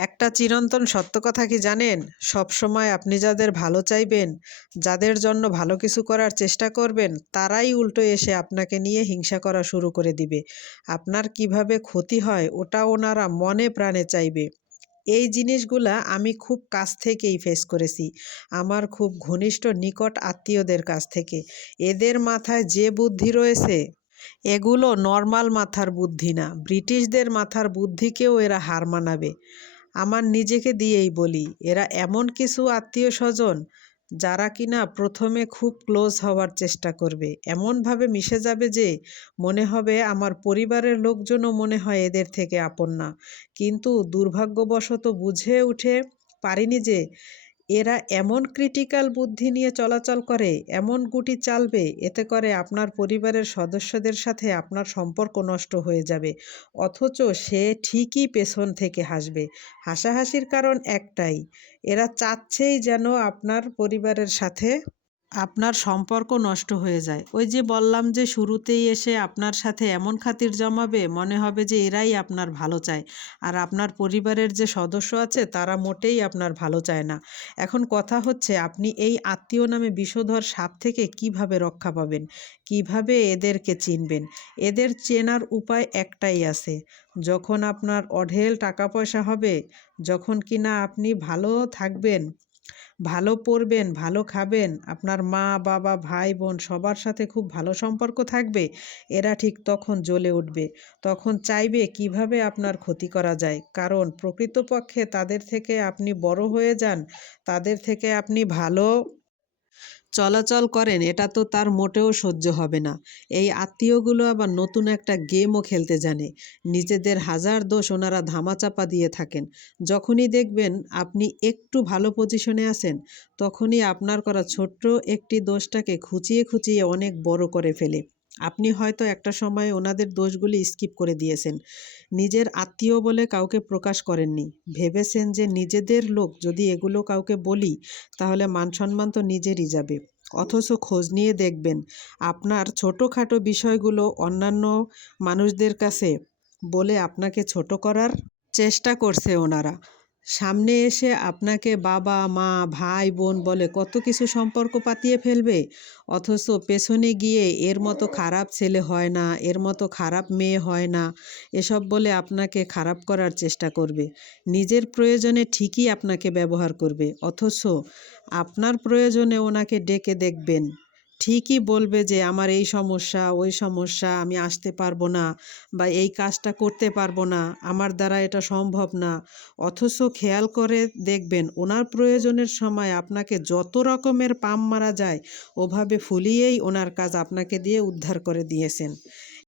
একটা চিরন্তন সত্য কথা কি জানেন? সবসময় আপনি যাদের ভালো চাইবেন, যাদের জন্য ভালো কিছু করার চেষ্টা করবেন, তারাই উল্টো এসে আপনাকে নিয়ে হিংসা করা শুরু করে দিবে। আপনার কিভাবে ক্ষতি হয় ওটা ওনারা মনে প্রাণে চাইবে। এই জিনিসগুলা আমি খুব কাছ থেকেই ফেস করেছি। আমার খুব ঘনিষ্ঠ নিকট আত্মীয়দের কাছ থেকে। এদের মাথায় যে বুদ্ধি রয়েছে, এগুলো নরমাল মাথার বুদ্ধি না। ব্রিটিশদের মাথার বুদ্ধিকেও এরা হার মানাবে। আমার নিজেকে দিয়েই বলি, এরা এমন কিছু আত্মীয়স্বজন যারা কিনা প্রথমে খুব ক্লোজ হওয়ার চেষ্টা করবে। এমনভাবে মিশে যাবে যে মনে হবে আমার পরিবারের লোকজনও মনে হয় এদের থেকে আপন না। কিন্তু দুর্ভাগ্যবশত বুঝে উঠে পারিনি যে এরা এমন ক্রিটিক্যাল বুদ্ধি নিয়ে চলাচল করে, এমন গুটি চালবে, এতে করে আপনার পরিবারের সদস্যদের সাথে আপনার সম্পর্ক নষ্ট হয়ে যাবে। অথচ সে ঠিকই পেছন থেকে হাসবে। হাসাহাসির কারণ একটাই, এরা চাচ্ছেই যেন আপনার পরিবারের সাথে আপনার সম্পর্ক নষ্ট হয়ে যায়। ওই যে বললাম যে শুরুতেই এসে আপনার সাথে এমন খাতির জমাবে মনে হবে যে এরাই আপনার ভালো চায়। আর আপনার পরিবারের যে সদস্য আছে তারা মোটেই আপনার ভালো চায় না। এখন কথা হচ্ছে আপনি এই আত্মীয় নামে বিষধর সাপ থেকে কিভাবে রক্ষা পাবেন? কিভাবে এদেরকে চিনবেন? এদের চেনার উপায় একটাই আছে। যখন আপনার অঢেল টাকা পয়সা হবে, যখন কিনা আপনি ভালো থাকবেন, ভালো পড়বেন, ভালো খাবেন, আপনার মা, বাবা, ভাই, বোন সবার সাথে খুব ভালো সম্পর্ক থাকবে, এরা ঠিক তখন জ্বলে উঠবে। তখন চাইবে কিভাবে আপনার ক্ষতি করা যায়। কারণ প্রকৃতপক্ষে তাদের থেকে আপনি বড় হয়ে যান, তাদের থেকে আপনি ভালো চলাচল করেন, এটা তো তার মোটেও সহ্য হবে না। এই আত্মীয়গুলো আবার নতুন একটা গেমও খেলতে জানে। নিজেদের হাজার দোষ ওনারা ধামাচাপা দিয়ে থাকেন। যখনই দেখবেন আপনি একটু ভালো পজিশনে আছেন, তখনই আপনার করা ছোট্ট একটি দোষটাকে খুঁচিয়ে খুঁচিয়ে অনেক বড় করে ফেলে। আপনি হয়তো একটা সময় ওনাদের দোষগুলি স্কিপ করে দিয়েছেন। নিজের আত্মীয় বলে কাউকে প্রকাশ করেননি। ভেবেছেন যে নিজেদের লোক যদি এগুলো কাউকে বলি তাহলে মান-সম্মান তো নিজেরই যাবে। অথচ খোঁজ নিয়ে দেখবেন আপনার ছোটখাটো বিষয়গুলো অন্যান্য মানুষদের কাছে বলে আপনাকে ছোট করার চেষ্টা করছে ওনারা। সামনে এসে আপনাকে বাবা, মা, ভাই, বোন বলে কত কিছু সম্পর্ক পাতিয়ে ফেলবে। অথচ পেছনে গিয়ে এর মতো খারাপ ছেলে হয় না, এর মতো খারাপ মেয়ে হয় না, এসব বলে আপনাকে খারাপ করার চেষ্টা করবে। নিজের প্রয়োজনে ঠিকই আপনাকে ব্যবহার করবে। অথচ আপনার প্রয়োজনে ওনাকে ডেকে দেখবেন, ঠিকই বলবে যে আমার এই সমস্যা, ওই সমস্যা, আমি আসতে পারবো না বা এই কাজটা করতে পারবো না, আমার দ্বারা এটা সম্ভব না। অথচ খেয়াল করে দেখবেন ওনার প্রয়োজনের সময় আপনাকে যত রকমের পাম মারা যায় ওভাবে ফুলিয়েই ওনার কাজ আপনাকে দিয়ে উদ্ধার করে দিয়েছেন।